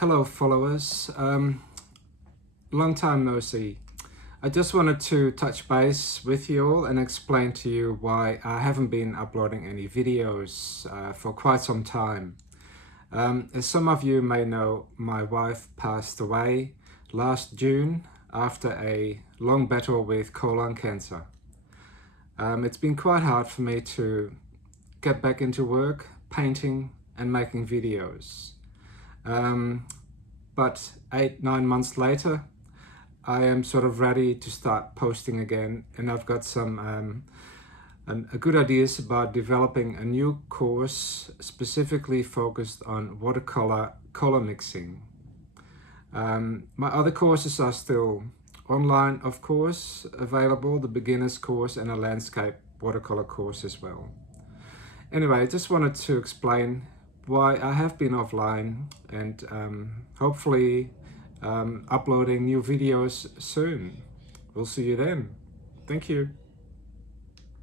Hello followers, long time no see. I just wanted to touch base with you all and explain to you why I haven't been uploading any videos for quite some time. As some of you may know, my wife passed away last June after a long battle with colon cancer. It's been quite hard for me to get back into work, painting and making videos. But 8-9 months later, I am sort of ready to start posting again, and I've got some good ideas about developing a new course specifically focused on watercolor color mixing. My other courses are still online, of course, available, the beginner's course and a landscape watercolor course as well. Anyway, I just wanted to explain why I have been offline and hopefully uploading new videos soon. We'll see you then. Thank you.